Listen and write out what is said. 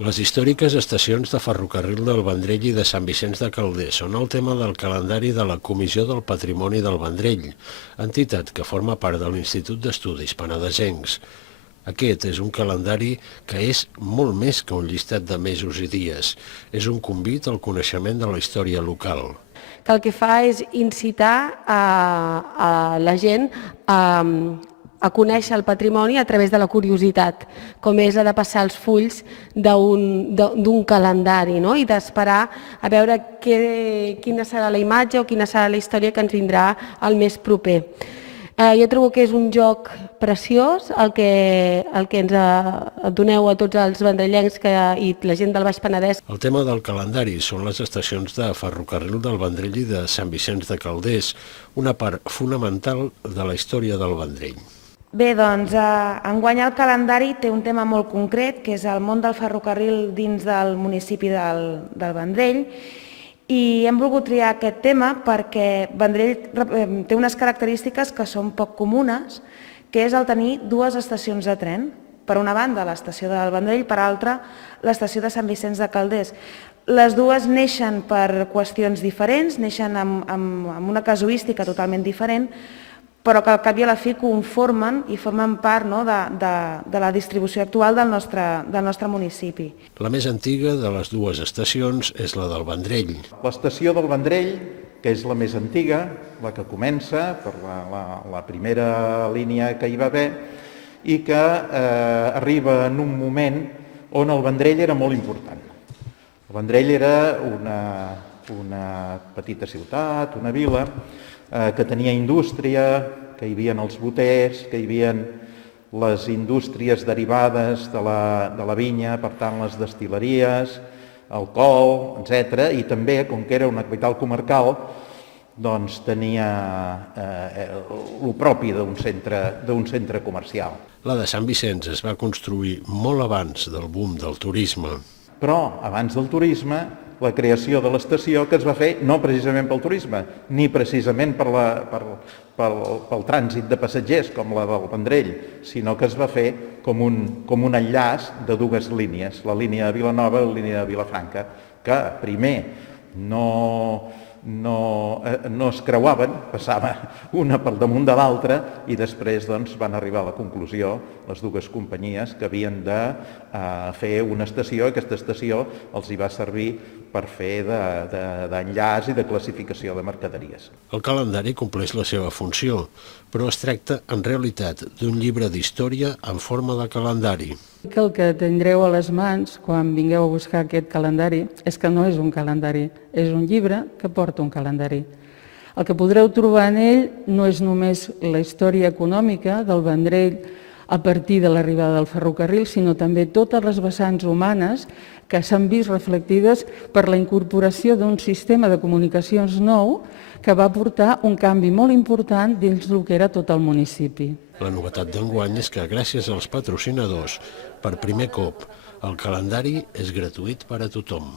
Les històriques estacions de ferrocarril del Vendrell i de Sant Vicenç de Calders són el tema del calendari de la Comissió del Patrimoni del Vendrell, entitat que forma part de l'Institut d'Estudis Penedesencs. Aquest és un calendari que és molt més que un llistat de mesos i dies. És un convit al coneixement de la història local. Que el que fa és incitar a la gent a conèixer el patrimoni a través de la curiositat, com és la de passar els fulls d'un calendari, no? I d'esperar a veure quina serà la imatge o quina serà la història que ens vindrà el més proper. Jo trobo que és un joc preciós el que ens doneu a tots els vendrellencs i la gent del Baix Penedès. El tema del calendari són les estacions de ferrocarril del Vendrell i de Sant Vicenç de Calders, una part fonamental de la història del Vendrell. Bé, doncs, enguany el calendari té un tema molt concret, que és el món del ferrocarril dins del municipi del Vendrell, i hem volgut triar aquest tema perquè Vendrell té unes característiques que són poc comunes, que és el tenir dues estacions de tren. Per una banda, l'estació del Vendrell, per altra, l'estació de Sant Vicenç de Calders. Les dues neixen per qüestions diferents, neixen amb una casuística totalment diferent, però que al cap i a la fi conformen i formen part de la distribució actual del nostre municipi. La més antiga de les dues estacions és la del Vendrell. L'estació del Vendrell, que és la més antiga, la que comença per la primera línia que hi va haver, i que arriba en un moment on el Vendrell era molt important. El Vendrell era una petita ciutat, una vila, que tenia indústria, que hi havia els boters, que hi havia les indústries derivades de la vinya, per tant les destil·leries, alcohol, etc. I també, com que era una capital comarcal, doncs tenia el propi d'un centre comercial. La de Sant Vicenç es va construir molt abans del boom del turisme. Però abans del turisme, la creació de l'estació que es va fer no precisament pel turisme, ni precisament pel trànsit de passatgers com la del Vendrell, sinó que es va fer com un enllaç de dues línies, la línia de Vilanova i la línia de Vilafranca, que primer no es creuaven, passava una per damunt de l'altra i després van arribar a la conclusió les dues companyies que havien de fer una estació i aquesta estació els hi va servir per fer d'enllaç i de classificació de mercaderies. El calendari compleix la seva funció, però es tracta en realitat d'un llibre d'història en forma de calendari. El que tindreu a les mans quan vingueu a buscar aquest calendari és que no és un calendari, és un llibre que porta un calendari. El que podreu trobar en ell no és només la història econòmica del Vendrell a partir de l'arribada del ferrocarril, sinó també totes les vessants humanes que s'han vist reflectides per la incorporació d'un sistema de comunicacions nou que va portar un canvi molt important dins del que era tot el municipi. La novetat d'enguany és que, gràcies als patrocinadors, per primer cop, el calendari és gratuït per a tothom.